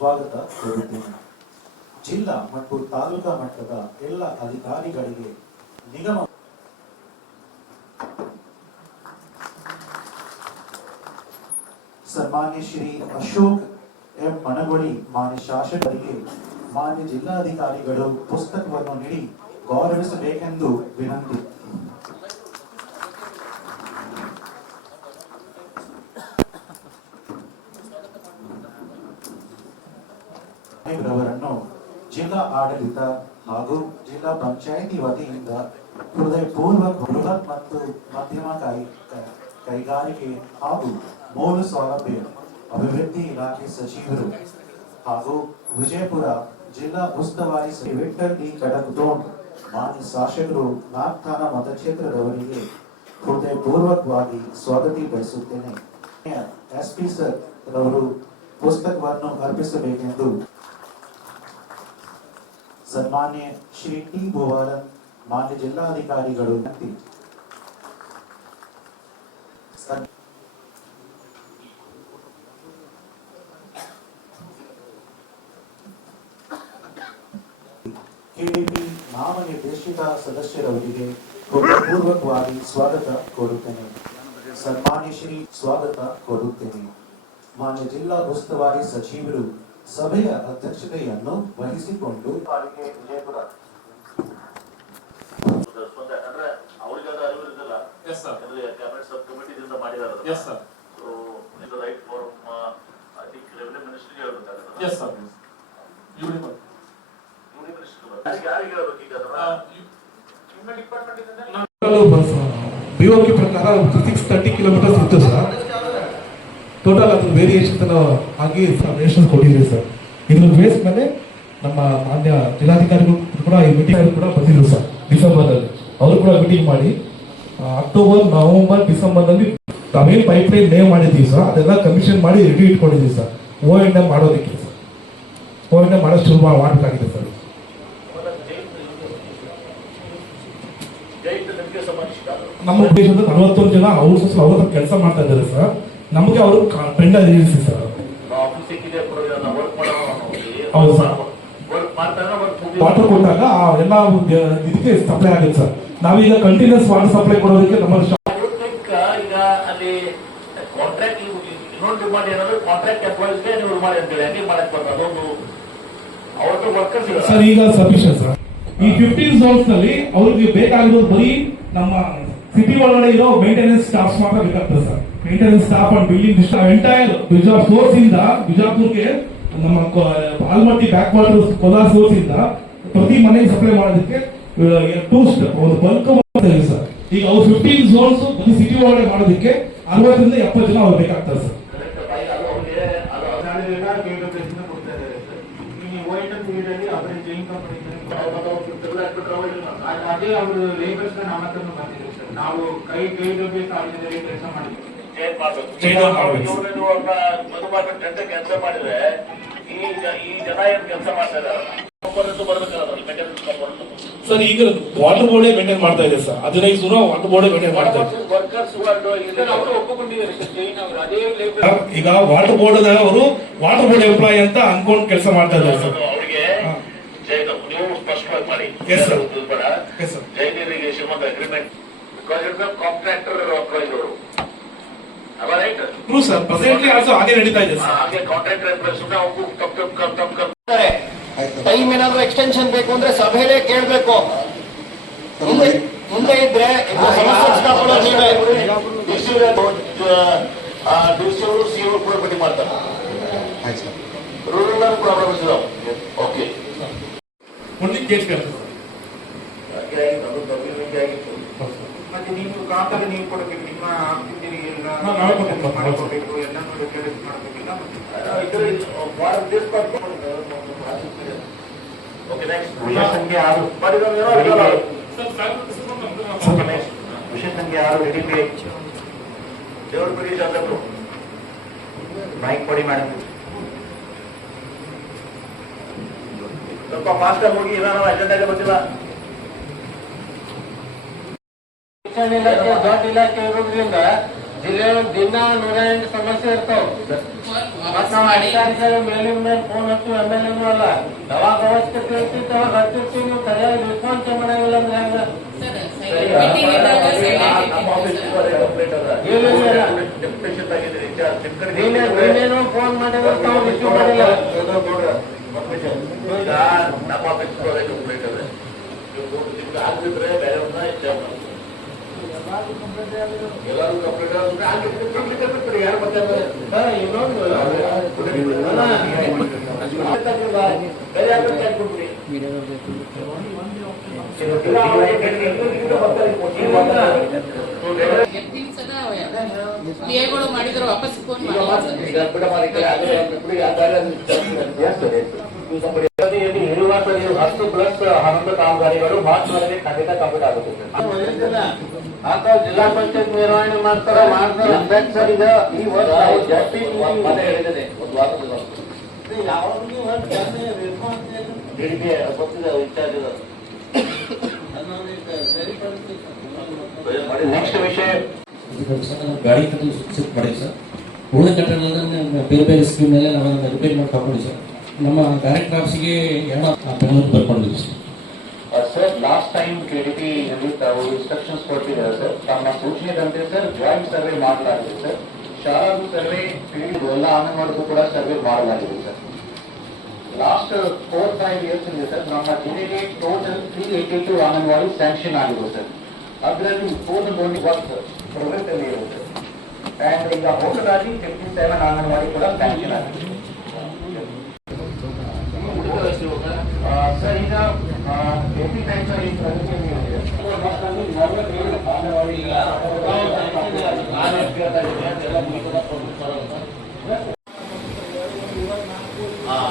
ಸ್ವಾಗತ ಕೋರುತ್ತೇನೆ. ಜಿಲ್ಲಾ ಮತ್ತು ತಾಲೂಕಾ ಮಟ್ಟದ ಎಲ್ಲ ಅಧಿಕಾರಿಗಳಿಗೆ ನಿಗಮ ಸನ್ಮಾನ್ಯ ಶ್ರೀ ಅಶೋಕ್ ಎಂ ಮನಗೊಳಿ ಮಾನ್ಯ ಶಾಸಕರಿಗೆ ಮಾನ್ಯ ಜಿಲ್ಲಾಧಿಕಾರಿಗಳು ಪುಸ್ತಕವನ್ನು ನೀಡಿ ಗೌರವಿಸಬೇಕೆಂದು ವಿನಂತಿ. ಆಡಳಿತ ಹಾಗೂ ಜಿಲ್ಲಾ ಪಂಚಾಯಿತಿ ವತಿಯಿಂದ ಹೃದಯಪೂರ್ವಕ ಬೃಹತ್ ಮತ್ತು ಮಧ್ಯಮ ಕೈ ಕೈಗಾರಿಕೆ ಹಾಗೂ ಮೂಲ ಸೌಲಭ್ಯ ಅಭಿವೃದ್ಧಿ ಇಲಾಖೆ ಸಚಿವರು ಹಾಗೂ ವಿಜಯಪುರ ಜಿಲ್ಲಾ ಉಸ್ತುವಾರಿ ಡಿ ಡಿ ಕಡಕ್ದೋಣ್ ಮಾನ್ಯ ಶಾಸಕರು ನಾಗ್ತಾನ ಮತಕ್ಷೇತ್ರದವರಿಗೆ ಹೃದಯಪೂರ್ವಕವಾಗಿ ಸ್ವಾಗತಿ ಬಯಸುತ್ತೇನೆ. ಎಸ್ ಪಿ ಸರ್ ಅವರು ಪುಸ್ತಕವನ್ನು ಅರ್ಪಿಸಬೇಕೆಂದು ಸನ್ಮಾನ್ಯ ಶ್ರೀ ಟಿ ಗೋವಾಲನ್ ಮಾನ್ಯ ಜಿಲ್ಲಾಧಿಕಾರಿಗಳು. ಕೆಡಿಪಿ ನಾಮನಿರ್ದೇಶಿತ ಸದಸ್ಯರವರಿಗೆ ಪೂರ್ವಕವಾಗಿ ಸ್ವಾಗತ ಕೋರುತ್ತೇನೆ. ಸನ್ಮಾನ್ಯ ಶ್ರೀ ಸ್ವಾಗತ ಕೋರುತ್ತೇನೆ. ಮಾನ್ಯ ಜಿಲ್ಲಾ ಉಸ್ತುವಾರಿ ಸಚಿವರು ಸಭೆಯ ಅಧ್ಯಕ್ಷತೆಯನ್ನು ವಹಿಸಿಕೊಂಡು ಪಾಲಿಕೆ ವಿಜಯಪುರ. ಅಂದ್ರೆ ಅವ್ರಿಗೆ ಅದು ಅರಿವು ಇರಲಿಲ್ಲ Yes, sir. ಅಂದ್ರೆ ಕ್ಯಾಬಿನೆಟ್ ಸಬ್ ಕಮಿಟಿದಿಂದ ಮಾಡಿದಾರೆ Yes, sir. ಸೊ ಇದು right form I think revenue ಮಿನಿಸ್ಟ್ರಿಗೆ ಹೇಳ್ಬೇಕಾಗುತ್ತೆ ಎಸ್ ಸರ್ ಯಾರಿಗೆ ಯಾರಿಗೆ ಹೇಳ್ಬೇಕು ಈಗ ನಿಮ್ಮ ಡಿಪಾರ್ಟ್ಮೆಂಟ್ ಇಂದ ಬಿಒಕೆ ಪ್ರಕಾರ ಸಿಕ್ಸ್ ತರ್ಟಿ ಕಿಲೋಮೀಟರ್ಸ್ ಇತ್ತು ಸರ್ ಟೋಟಲ್ ಅದು ವೇರಿಯೇಷನ್ ಆಗಿ ಸಜೆಷನ್ಸ್ ಕೊಟ್ಟಿದ್ದೀವಿ ಸರ್. ಇದ್ರ ಬೇಸ್ ಮೇಲೆ ನಮ್ಮ ಮಾನ್ಯ ಜಿಲ್ಲಾಧಿಕಾರಿಗಳು ಕೂಡ ಈ ಮೀಟಿಂಗ್ ಕೂಡ ಬಂದಿದ್ರು ಸರ್, ಡಿಸೆಂಬರ್ನಲ್ಲಿ. ಅವರು ಕೂಡ ಮೀಟಿಂಗ್ ಮಾಡಿ ಅಕ್ಟೋಬರ್ ನವೆಂಬರ್ ಡಿಸೆಂಬರ್ನಲ್ಲಿ ನಾವೇನು ಪೈಪ್ ಲೈನ್ ನೇಮ್ ಮಾಡಿದ್ದೀವಿ ಸರ್. ಅದೆಲ್ಲ ಕಮಿಷನ್ ಮಾಡಿ ರೆಡಿ ಇಟ್ಕೊಂಡಿದ್ದೀವಿ ಸರ್. ಓ ಎನ್ ಎಂ ಮಾಡೋದಕ್ಕೆ ಸರ್. ಓ ಎನ್ ಎಂ ಮಾಡೋದು ಶುರು ಮಾಡಬೇಕಾಗಿದೆ ಸರ್. ನಮ್ಮ ದೇಶದ ನಲವತ್ತೊಂದು ಜನ ಅವರು ಅವ್ರ ಹತ್ರ ಕೆಲಸ ಮಾಡ್ತಾ ಇದ್ದಾರೆ ಸರ್. ನಮಗೆ ಅವರು ಫ್ರೆಂಡ್ ಆಗಿ ಸರ್ ಹೌದು ಸರ್. ವಾಟರ್ ಕೊಟ್ಟಾಗ ಆ ಎಲ್ಲ ಇದಕ್ಕೆ ಸಪ್ಲೈ ಆಗುತ್ತೆ ಸರ್. ನಾವೀಗ ಕಂಟಿನ್ಯೂಸ್ ವಾಟರ್ ಸಪ್ಲೈ ಕೊಡೋದಕ್ಕೆ ನಮ್ಮ ಈಗ ಅಲ್ಲಿ ಕಾಂಟ್ರಾಕ್ಟ್ ಇನ್ನೊಂದು ಡಿಮಾಂಡ್ ಏನಂದ್ರೆ ಕಾಂಟ್ರಾಕ್ಟ್ ಎಂಪ್ಲಾಯೀಸ್ಗೆ ನೀವು ಮಾಡಿ ಅಂತೇಳಿ ಹೆಂಗೆ ಮಾಡಕ್ ಬರ್ತದೆ ಅದೊಂದು ಅವ್ರದ್ದು ವರ್ಕರ್ಸ್ ಸರ್ ಈಗ ಸಫಿಷಿಯನ್ ಸರ್. ಈ ಫಿಫ್ಟೀನ್ ಝೋನ್ಸ್ನಲ್ಲಿ ಅವ್ರಿಗೆ ಬೇಕಾಗಿರೋದು ಬರೀ ನಮ್ಮ ಸಿಟಿ ಒಳಗಡೆ ಇರೋ ಮೇಂಟೆನೆನ್ಸ್ ಸ್ಟಾಫ್ ಮಾತ್ರ ಬೇಕಾಗ್ತದೆ sir. Maintenance staff and building entire ಬಿಜಾಪ್ source ಇಂದ ಬಿಜಾಪುರ್ಗೆ ನಮ್ಮ Almatti back water Kolar source ಇಂದ ಪ್ರತಿ ಮನೆಗೆ ಸಪ್ಲೈ ಮಾಡೋದಕ್ಕೆ ಟೂ ಒಂದು ಬಲ್ಕ್ ಮಾಡ್ತಾರೆ ಸರ್. ಈಗ ಅವ್ರು ಫಿಫ್ಟೀನ್ ಝೋನ್ಸ್ ಒಂದು ಸಿಟಿ ಒಳಗಡೆ ಮಾಡೋದಕ್ಕೆ ಅರವತ್ತರಿಂದ ಎಪ್ಪತ್ತು ಜನ ಅವ್ರು ಬೇಕಾಗ್ತಾರೆ ಸರ್. ಅದು ಅವರ ಲೇಬರ್ಸ್ ನಾವು ಕೈ ಕೈ ಕೆಲಸ ಮಾಡಿದ್ವಿ ಚೇಂಜ್ ಮಾಡ್ಬೇಕು? ಕೆಲಸ ಮಾಡಿದ್ರೆ ಈ ಈ ಜನ ಏನ್ ಕೆಲಸ ಮಾಡ್ತಾ ಕಂಪನಿ ಸರ್ ಈಗ ವಾಟರ್ ಬೋರ್ಡೇ ಮೇಂಟೈನ್ ಮಾಡ್ತಾ ಇದೆ ಸರ್. ಹದಿನೈದು ಜನ ವಾಟರ್ ಬೋರ್ಡೇ ಮೇಂಟೈನ್ ಮಾಡ್ತಾ ಇದೆ ವರ್ಕರ್ಸ್ ಸರ್ ಅವರು ಒಪ್ಪಿಕೊಂಡಿದ್ದಾರೆ ಸರ್ ಜೈನ್ ಅವರು. ಅದೇ ಲೇಬರ್ ಈಗ ವಾಟರ್ ಬೋರ್ಡ್ ಅವರು ವಾಟರ್ ಬೋರ್ಡ್ ಎಂಪ್ಲಾಯ್ ಅಂತ ಅನ್ಕೊಂಡು ಕೆಲಸ ಮಾಡ್ತಾ ಇದ್ದಾರೆ ಸರ್. ಜೈನ್ ಇರಿಗೇಷನ್ ಒಂದು ಅಗ್ರಿಮೆಂಟ್ ಬಿಕಾಸ್ ಇಟ್ ಕಾಂಟ್ರಾಕ್ಟರ್ ಅವರು. ಟ್ರೂ ಸರ್ ಪ್ರೆಸೆಂಟ್ಲಿ ಆಲ್ಸೋ ಹಾಗೆ ನಡೀತಾ ಇದೆ ಟೈಮ್ ಏನಾದ್ರು ಎಕ್ಸ್ಟೆನ್ಷನ್ ಬೇಕು ಅಂದ್ರೆ ಸಭೆಲೇ ಕೇಳಬೇಕು. ಮುಂದೆ ಮುಂದೆ ಇದ್ರೆ ಮಾಡ್ತಾರೆ. ರೂರಲ್ ಪ್ರಾಬ್ಲಮ್ಸ್ ಇದಾವೆ ಓಕೆ. ಕೇಸ್ ಕೇಳ್ತಾರೆ ಆಗಿತ್ತು. ಮತ್ತೆ ನೀವು ಕಾಂತಾಗ ನೀವು ಕೊಡಬೇಕು ನಿಮ್ಮ ಆಫೀಸಿಗೆ ಎಲ್ಲ ಹಾ, ನಾವೇ ಕೊಡ್ಬೇಕು. ಮಾಡಿಕೊಡ್ಬೇಕು ಎಲ್ಲ ನೋಡಿ ಕೆಲಸ ಮಾಡಬೇಕಿಲ್ಲ ಓಕೆ ನೆಕ್ಸ್ಟ್ ವಿಷಯ ಸಂಖ್ಯೆ ಆರು ವಿಷಯ ಸಂಖ್ಯೆ ಆರು ರೆಡಿ ಪೇ ದೇವ್ರ ಬಿಡಿ ಶಾಸಕರು ಮೈಕ್ ಕೊಡಿ ಮೇಡಮ್ ಸ್ವಲ್ಪ ಫಾಸ್ಟ್ ಹೋಗಿ ಏನಾರ ಅಜೆಂಡಾಗೆ ಬಂದಿಲ್ಲ ಶಿಕ್ಷಣ ಇಲಾಖೆ ದೊಡ್ಡ ಇಲಾಖೆ ಇರೋದ್ರಿಂದ ಜಿಲ್ಲೆ ದಿನ ನೂರ ಎಂಟು ಸಮಸ್ಯೆ ಇರ್ತಾವ. ನಾವ್ ಮೇಲಿನ ಮೇಲೆ ಫೋನ್ ಹಚ್ಚು ಎಂ ಎಲ್ ಎನು ಅಲ್ಲ. ಯಾವಾಗ ಅವಶ್ಯಕತೆ ಇರ್ತಿತ್ತು ಅವಾಗ ಹಚ್ಚಿರ್ತೀವಿ ನೀವು ಸರಿಯಾಗಿ ರಿಸ್ಪಾನ್ಸ್ ಮಾಡಂಗಿಲ್ಲ ಅಂದ್ರೆ ಹೆಂಗ? ಮೀಟಿಂಗ್ ಇದ್ದಾಗ ನಮ್ಮ ಆಫೀಸ್ ಕಂಪ್ಲೇಂಟ್ ಅದ ಏನಿಲ್ಲ. ಡೆಪ್ಯುಟೇಷನ್ ಆಗಿದೆ ಇನ್ಚಾರ್ಜ್ ನಿಮ್ ಕಡೆ ನೀನೇ ನೀನೇನೋ ಫೋನ್ ಮಾಡಿದ್ರೆ ತಾವು ರಿಸೀವ್ ಮಾಡಿಲ್ಲ ಈಗ ನಮ್ಮ ಆಫೀಸ್ ಕಂಪ್ಲೇಂಟ್ ಅದ ನಿಮ್ಗೆ ಆಗ್ಬಿಟ್ರೆ ಬೇರೆಯವ್ರನ್ನ ಇನ್ಚಾರ್ಜ್ ಮಾಡಿ ಎಲ್ಲರೂ ಕಂಪ್ಲೇಂಟ್ ಆದ್ರೆ ಆಗಿದ್ರೆ ಕಂಪ್ಲೇಂಟ್ ಬಿಡ್ತಾರೆ ಯಾರು ಮತ್ತೆ ಹಾ, ಇನ್ನೊಂದು ಬೇರೆ ಯಾರು ಹಾಕ್ಬಿಟ್ರಿ ಕ್ರಿಯೆಗಳು ಮಾಡಿದ್ರು ವಾಪಸ್ ಫೋನ್ ಮಾಡಿ ದಾರಿ ಹತ್ತು ಪ್ಲಸ್ ಹನ್ನೊಂದು ಕಾಮಗಾರಿಗಳು ಮಾರ್ಚ್ ವರೆಗೆ ಖಂಡಿತ ಕಂಪ್ಲೀಟ್ ಜಿಲ್ಲಾ ಪಂಚಾಯತ್ ನಿರ್ವಹಣೆ ಮಾಡ್ತಾರೆ ಮಾಡ್ತಾರ. ಅಧ್ಯಕ್ಷರು ಈಗ ಈ ವರ್ಷ ಜಾಸ್ತಿ ನೆಕ್ಸ್ಟ್ ವಿಷಯ. ಗಾಡಿ ಶಿಫ್ಟ್ ಮಾಡಿದ್ವಿ ಸರ್. ಉಳಿದ ಕಟ್ಟಡಗಳನ್ನ ಬೇರೆ ಬೇರೆ ಸ್ಕೀಮ್ ಮೇಲೆ ನಾವು ಅದನ್ನ ರಿಪೇರ್ ಮಾಡಿ ತಗೊಂಡಿವಿ ಸರ್. ನಮ್ಮ ಡೈರೆಕ್ಟರ್ ಆಫೀಸ್ಗೆ ಎರಡು panel ಬರ್ಕೊಂಡಿದ್ವಿ sir. Sir last time KDP ತಾವು ಇನ್ಸ್ಟ್ರಕ್ಷನ್ಸ್ ಕೊಟ್ಟಿದ್ದಾರೆ. ಸರ್ ತಮ್ಮ ಸೂಚನೆದಂತೆ ಸರ್ ಜಾಯಿಂಟ್ ಸರ್ವೆ ಮಾಡಲಾಗಿದೆ ಸರ್ ಶಾಲಾದು ಸರ್ವೆ ಫೀಲ್ಡ್ ಎಲ್ಲ ಅಂಗನವಾಡಿಗೂ ಕೂಡ ಸರ್ವೆ ಮಾಡಲಾಗಿದೆ sir last four five years ಇದೆ ಸರ್ ನಮ್ಮ ಜಿಲ್ಲೆಗೆ total three eighty two anganwadi sanction ಆಗಿದೆ ಸರ್ ಅದರಲ್ಲಿ ಓನ್ಲಿ ವರ್ಕ್ ಪ್ರೋಗ್ರೆಸ್ ಅಲ್ಲಿ ಇರುತ್ತೆ ಅಂಡ್ ಈಗ ಹೊಸದಾಗಿ ಫಿಫ್ಟಿ ಸೆವೆನ್ ಅಂಗನವಾಡಿ ಕೂಡ ಸ್ಯಾಂಕ್ಷನ್ ಆಗಿದೆ ಆ, ಸರ್ ಈಗ ಏಟಿ ಟೈಮ್ಸ್ ಈ ಪ್ರಗತಿಯಲ್ಲಿ ಇದೆ. ಮಕ್ಕಳಲ್ಲಿ ನಲವತ್ತೇಳು ಅಂಗನವಾಡಿ ಈಗ ನಾನು ಎಷ್ಟು ಹೇಳ್ತಾ ಇದ್ದೀನಿ ಅದೆಲ್ಲ ಮುಗಿತದ ಹಾ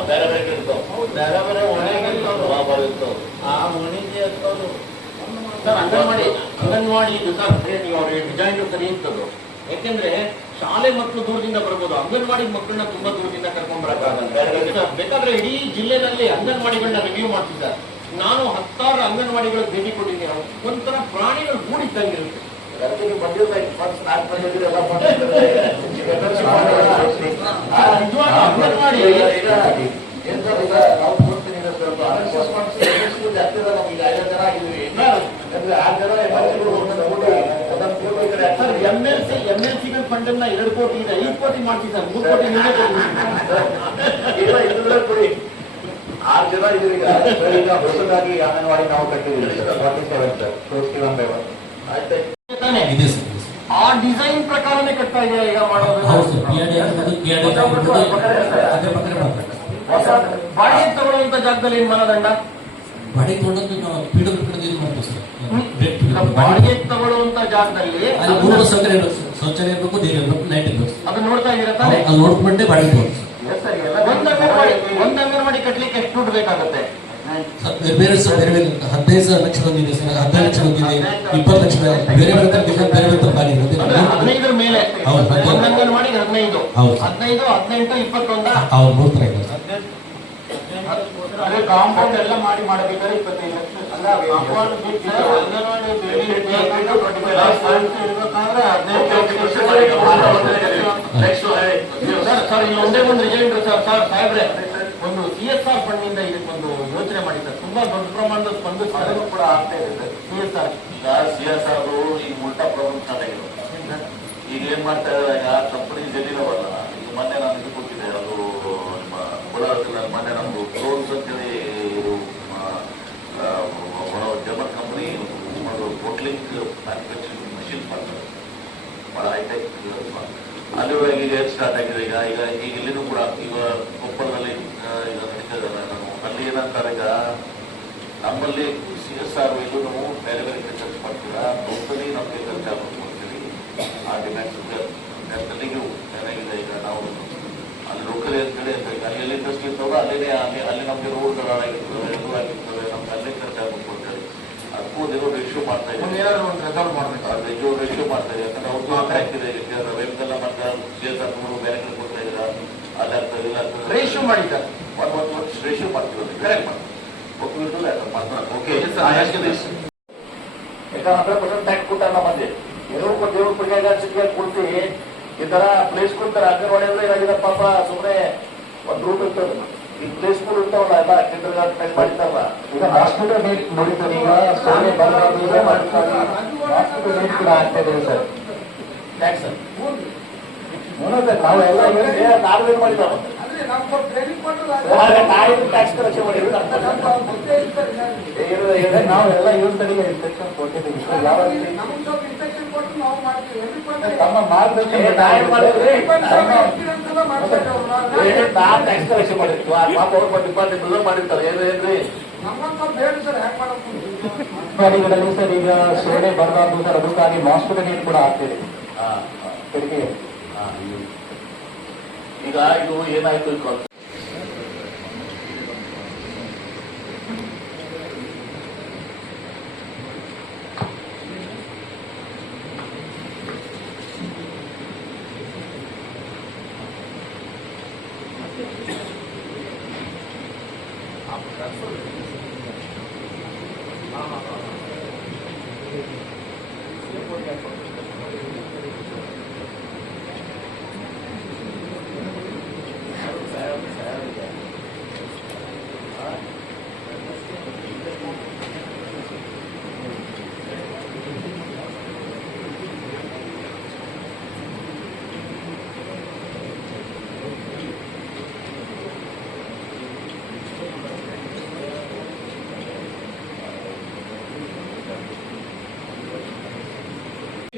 ಬೇರೆ ಬೇರೆ ಇರ್ತಾವ. ಬೇರೆ ಬೇರೆ ಒಣಗಿರ್ತಾವ್ರು. ಬಾಬರ್ ಇರ್ತಾವ ಆ ಒಣಗಿ ಇರ್ತಾವ್ರು. ಸರ್ ಅಂಗನವಾಡಿ ಅಂಗನವಾಡಿ ಇದು ಸರ್ ಅಂದ್ರೆ ನೀವು ಅವ್ರಿಗೆ ಡಿಸೈನ್ ಸರಿ ಇರ್ತದ್ದು ಯಾಕೆಂದ್ರೆ ಶಾಲೆ ಮಕ್ಕಳು ದೂರದಿಂದ ಬರ್ಬೋದು ಅಂಗನವಾಡಿ ಮಕ್ಕಳನ್ನ ತುಂಬಾ ದೂರದಿಂದ ಕರ್ಕೊಂಡ್ ಬರಕ್ಕಾಗಲ್ಲ. ಬೇಕಾದ್ರೆ ಇಡೀ ಜಿಲ್ಲೆನಲ್ಲಿ ಅಂಗನವಾಡಿಗಳನ್ನ ರಿವ್ಯೂ ಮಾಡ್ತಿದ್ದಾರೆ ನಾನು ಹತ್ತಾರು ಅಂಗನವಾಡಿಗಳು ಭೇಟಿ ಕೊಟ್ಟಿದ್ದೀನಿ. ಅವರು ಒಂಥರ ಪ್ರಾಣಿಗಳು ನಿಜವಾಗ್ಲೂ ಅಂಗನವಾಡಿ. ಸರ್ ಫಂಡ್ ಅನ್ನ ಎರಡು ಕೋಟಿ ಇದೆ ಐದು ಕೋಟಿ ಮಾಡ್ತಿದ್ದಾರೆ ಮೂರು ಕೋಟಿ ನಿಮಗೆ ಕೊಡ್ತೀನಿ ಇಲ್ಲ ಇದ್ರೆ ಕೊಡಿ ಆರು ಜನ ಇದ್ರಿ ಈಗ. ಸರ್, ಈಗ ಹೊಸದಾಗಿ ಅಂಗನವಾಡಿ ನಾವು ಕಟ್ಟಿದ್ದೀವಿ. Sir forty seven sir. One by one. ಆಯ್ತು. ಆ ಡಿಸೈನ್ ಪ್ರಕಾರನೇ ಕಟ್ತಾ ಇದೆಯಾ ಈಗ ಮಾಡೋದು? ಹೊಸ ಬಾಡಿಗೆ ತಗೊಳ್ಳುವಂತ ಜಾಗದಲ್ಲಿ ಏನ್ ಮನದಂಡ? ಬಾಡಿಗೆ ತಗೊಂಡು ನಾವು ಪಿ ಕಡೆ ಇದು ಮಾಡ್ತೀವಿ ಸರ್. ಬಾಡಿಗೆ ತಗೊಳ್ಳುವಂತ ಜಾಗದಲ್ಲಿ ಅಲ್ಲಿ ಮೂರು ಶೌಚಾಲಯ ಇರಬೇಕು ನೀರು ಇರಬೇಕು ಲೈಟ್ ಇರಬೇಕು ಅದು ನೋಡ್ತಾ ಇದೀರಾ ತಾನೇ? ಅದು ನೋಡ್ಕೊಂಡೆ ಬಾಡಿ ತಗೊಂಡು ಒಂದ್ ಒಂದ್ ಎಷ್ಟು ದುಡ್ಡು ಬೇಕಾಗುತ್ತೆ? ಬೇರೆ ಬೇರೆ ಹದಿನೈದು ಸಾವಿರ ಲಕ್ಷ ಬಂದಿದೆ ಸರ್ ಹದಿನೈದು ಲಕ್ಷ ಒಂದಿದೆ ಇಪ್ಪತ್ತು ಲಕ್ಷ ಬೇರೆ ಬೇರೆ ತರ ಡಿಸೈನ್ ಬೇರೆ ಬೇರೆ ತರ ಬಾಡಿ ಇರುತ್ತೆ. ಹದಿನೈದರ ಮೇಲೆ. ಹೌದು, ಅಂಗನವಾಡಿಗೆ ಹದಿನೈದು. ಹೌದು. ಹದಿನೈದು ಹದಿನೆಂಟು ಇಪ್ಪತ್ತೊಂದ. ಅವ್ರು ಮೂರು ತರ ಇದೆ. ಸರ್ ಅದೇ ಕಾಂಪೌಂಡ್ ಎಲ್ಲ ಮಾಡಿ ಮಾಡಬೇಕಾದ್ರೆ ಇಪ್ಪತ್ತೈದು ಲಕ್ಷ. ಅಲ್ಲ ಕಾಂಪೌಂಡ್ ಬಿಟ್ಟು ಅಂಗನವಾಡಿ ಬೇಲಿ ಇರ್ಬೇಕಾದ್ರೆ 25 ಲಕ್ಷ ಇರ್ಬೇಕಾದ್ರೆ ಹದಿನೈದು ಲಕ್ಷ. ಸರ್ ಸರ್ ಇಲ್ಲಿ ಒಂದೇ ಒಂದು ಸರ್ ಸರ್ ಸಾಹೇಬ್ರೆ. ಒಂದು ಸಿ ಎಸ್ ಆರ್ ಫಂಡ್ನಿಂದ ಇದಕ್ಕೊಂದು ಯೋಚನೆ ಮಾಡಿದ್ದಾರೆ. ತುಂಬಾ ದೊಡ್ಡ ಪ್ರಮಾಣದ ಸ್ಪಂದಿಸ್ತಾರೆ ಕೂಡ ಆಗ್ತಾ ಇದೆ ಸಿ ಎಸ್ ಆರ್ ಈಗ ಸಿ ಎಸ್ ಆರ್ ಈಗ ಉಲ್ಟಾ ಪ್ರಾಬ್ಲಮ್ ಸ್ಟಾರ್ಟ್ ಆಗಿದೆ ಈಗ ಏನ್ ಮಾಡ್ತಾ ಇದ್ದಾರೆ? ಈಗ ಕಂಪನಿ ಎಲ್ಲಿದಾವಲ್ಲ ಈಗ ಮೊನ್ನೆ ನಾನು ಇದು ಕೊಟ್ಟಿದ್ದೆ. ಅದು ನಿಮ್ಮ ಕೋಲಾರದಲ್ಲಿ ನಾನು ಮೊನ್ನೆ ನಮ್ದು ಕ್ರೋನ್ಸ್ ಅಂತೇಳಿ ಇದು ಜರ್ಮನ್ ಕಂಪನಿ ಒಂದು ಹೋಟ್ಲಿಂಗ್ ಮ್ಯಾನುಫ್ಯಾಕ್ಚರಿಂಗ್ ಮಷಿನ್ ಮಾಡ್ತಾರೆ. ಬಹಳ ಹೈಟೆಕ್ ಅಲ್ಲಿ ಒಳಗೆ ಈಗ ಸ್ಟಾರ್ಟ್ ಆಗಿದೆ? ಈಗ ಈಗ ಈಗ ಇಲ್ಲಿನೂ ಕೂಡ ಈಗ ಕೊಪ್ಪಳದಲ್ಲಿ ಅಲ್ಲಿ ಏನಂತಾರೆ ಈಗ ನಮ್ಮಲ್ಲಿ ಸಿ ಎಸ್ ಆರ್ ಇಲ್ಲೂ ನಾವು ಬೇರೆ ಬೇರೆ ಖರ್ಚು ಮಾಡ್ತೀರಾ? ಟೋಟಲಿ ನಮಗೆ ಖರ್ಚಾಗ ಮಾಡ್ತೀವಿ. ಆ ಡಿಮ್ಯಾಂಡ್ ಅಲ್ಲಿಗೂ ಚೆನ್ನಾಗಿದೆ. ಈಗ ನಾವು ಅಲ್ಲಿ ಲೋಕಲ್ ಕಡೆ ಈಗ ಅಲ್ಲಿ ಎಲ್ಲಿ ಇಂಡಸ್ಟ್ರಿ ಇರ್ತಾವೋ ಅಲ್ಲಿನೇ ಅಲ್ಲಿ ಅಲ್ಲಿ ನಮಗೆ ರೋಡ್ ಆಗಿರ್ತವೆ ಎಲ್ಲೂ ಆಗಿರ್ತವೆ ನಮ್ಗೆ ಅಲ್ಲೇ ಖರ್ಚಾಗ ಕೊಡ್ತಾರೆ ಅದಕ್ಕೂ ಒಂದು ರಿಶ್ಯೂ ಮಾಡ್ತಾ ಒಂದು ಇದ್ದೀವಿ ಏನಾದ್ರು ಒಂದು ರೆಸಾಲ್ವ್ ಮಾಡ್ಬೇಕು. ರೇಷಿಯೋ ರಿಶ್ಯೂ ಮಾಡ್ತಾ ಇದೆ ಯಾಕಂದ್ರೆ ಕಾಂಟ್ರಾಕ್ಟ್ ಇದೆ. ಎಲ್ಲ ಮತ್ತೆ ಸಿ ಎಸ್ ಆರ್ ಬೇರೆ ಕಡೆ ಕೊಡ್ತಾ ಇದ್ದೀರಾ. ಅಲ್ಲಿ ಆಗ್ತದೆ ಇಲ್ಲ ಆಗ್ತದೆ. ರಿಶ್ಯೂ ಮಾಡಿದ್ದಾರೆ. ಒಂದು ಒಂದು ವರ್ಷ ರೇಷಿಯೋ ಮಾಡ್ತೀವಿ ಕರೆಕ್ಟ್ ಮಾಡ್ತೀವಿ ಓಕೆ ಯಾಕಂದ್ರೆ ಹಂಡ್ರೆಡ್ ಪರ್ಸೆಂಟ್ ಟ್ಯಾಕ್ಸ್ ಕೊಟ್ಟಾರ ನಮ್ಮಲ್ಲಿ ಎರಡು ಕೊಟ್ಟು ದೇವ್ರ ಪರ್ಯಾಯ ಕೊಡ್ತೀವಿ ತರ ಪ್ಲೇಸ್ ಕೊಡ್ತಾರೆ ಅಂಗನವಾಡಿ ಅಂದ್ರೆ ಏನಾಗಿದೆ ಪಾಪ ಸುಮ್ಮನೆ ಒಂದು ರೂಟ್ ಇರ್ತದೆ ಈ ಪ್ಲೇಸ್ ಕೂಡ ಇರ್ತಾವಲ್ಲ ಎಲ್ಲ ಕಿಂಡರ್ ಗಾರ್ಡನ್ ಮಾಡಿತಾರಲ್ಲ ಈಗ ಹಾಸ್ಪಿಟಲ್ ನೀಟ್ ನೋಡಿದ್ದಾರೆ ಈಗ ಸೊನ್ನೆ ಬರಬಾರ್ದು ಈಗ ಮಾಡ್ತಾರೆ ಹಾಸ್ಪಿಟಲ್ ಡೇಟ್ ಕೂಡ ಆಗ್ತಾ ಇದೆ ಸರ್ ನೋಡೋಣ ಸರ್ ನಾವೆಲ್ಲ ನಾವೇನ್ ಮಾಡಿದಾವ ನಾವೆಲ್ಲ ಕೊಟ್ಟಿದ್ದೀವಿ ಯಾವ ರೀತಿ? ತಮ್ಮ ಟ್ಯಾಕ್ಸ್ ಕಲೆಕ್ಷನ್ ಮಾಡಿರ್ತೀವಿ. ಆ ಪಾಪ ಅವ್ರ ಡಿಪಾರ್ಟ್ಮೆಂಟ್ ಮಾಡಿರ್ತಾರೆ. ಏನು ಏನ್ರಿ ಅಧಿಕಾರಿಗಳಲ್ಲಿ ಸರ್ ಈಗ ಸೋನೆ ಬರಬಾರ್ದು ಸರ್ ಅದಕ್ಕಾಗಿ ಹಾಸ್ಪಿಟಲ್ ಡೇಟ್ ಕೂಡ ಆಗ್ತಿದೆ ಹಾ ತೆರಿಗೆ ಹಾ, ಇದು. ಈಗ ಇದು ಏನಾಯ್ತು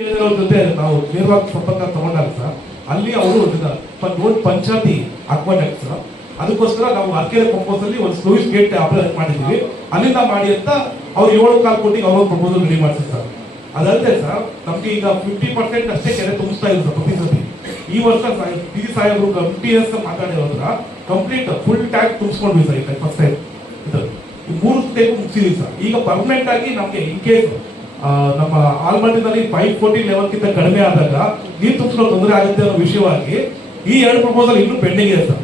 ಜೊತೆ ನಾವು ನೇರವಾಗಿ ಸಂಪರ್ಕ ತಗೊಂಡಾಗ ಸರ್. ಅಲ್ಲಿ ಅವರು ಒಂದು ಪಂಚಾಯತಿ ಅಕ್ವಾಟೆಕ್ ಸರ್ ಅದಕ್ಕೋಸ್ಕರ ನಾವು ಅರ್ಕೆರೆ ಅಲ್ಲಿ ಒಂದು ಸ್ಲೂಯಿಸ್ ಗೇಟ್ ಅಪ್ಲೈ ಮಾಡಿದ್ವಿ. ಅಲ್ಲಿಂದ ಮಾಡಿ ಅಂತ ಅವ್ರು ಏಳು ಕಾಲ್ ಕೋಟಿಗೆ ಅವ್ರ ಪ್ರಪೋಸಲ್ ರೆಡಿ ಮಾಡಿಸಿ ಸರ್. ಅದಲ್ಲದೆ ಸರ್, ನಮ್ಗೆ ಈಗ ಫಿಫ್ಟಿ ಪರ್ಸೆಂಟ್ ಅಷ್ಟೇ ಕೆರೆ ತುಂಬಿಸ್ತಾ ಇದ್ರು ಪ್ರತಿ ಸತಿ ಈ ವರ್ಷ ಪಿ ಸಾಹೇಬರು ಕಂಪ್ಲೀಸ್ ಮಾತಾಡಿರೋದ್ರ ಕಂಪ್ಲೀಟ್ ಫುಲ್ ಟ್ಯಾಂಕ್ ತುಂಬಿಸ್ಕೊಂಡ್ವಿ ಸರ್ ಈಗ ಫಸ್ಟ್ ಟೈಮ್ ಇದು ಮೂರು ಟೈಪ್ ಮುಗಿಸಿದ್ವಿ ಸರ್. ಈಗ ಪರ್ಮನೆಂಟ್ ಆಗಿ ನಮಗೆ ಇನ್ ಕೇಸ್ ನಮ್ಮ ಆಲ್ಮಟ್ಟಿನಲ್ಲಿ ಫೈವ್ ಫೋರ್ಟಿ ಲೆವೆಲ್ಗಿಂತ ಕಡಿಮೆ ಆದಾಗ ನೀರು ತುಂಬಿಸಲು ತೊಂದರೆ ಆಗುತ್ತೆ ಅನ್ನೋ ವಿಷಯವಾಗಿ ಈ ಎರಡು ಪ್ರಪೋಸಲ್ ಇನ್ನೂ ಪೆಂಡಿಂಗ್ ಇದೆ ಸರ್.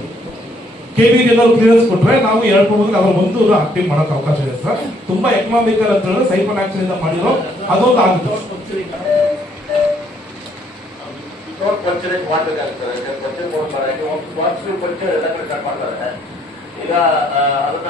ಕೆ ವಿ ಎಲ್ಲರೂ ಕ್ಲಿಯರೆನ್ಸ್ ಕೊಟ್ರೆ ನಾವು ಎರಡು ಪ್ರಪೋಸಲ್ ಅದ್ರ ಒಂದು ಆಕ್ಟಿವ್ ಮಾಡೋಕೆ ಅವಕಾಶ ಇದೆ ಸರ್. ತುಂಬಾ ಎಕನಾಮಿಕಲ್ ಅಂತ ಹೇಳಿದ್ರೆ ಸೈಫನ್ ಆಕ್ಷನ್ ಇಂದ ಮಾಡಿರೋ ಅದೊಂದು ಆಗುತ್ತೆ. ಈಗ ಅದನ್ನ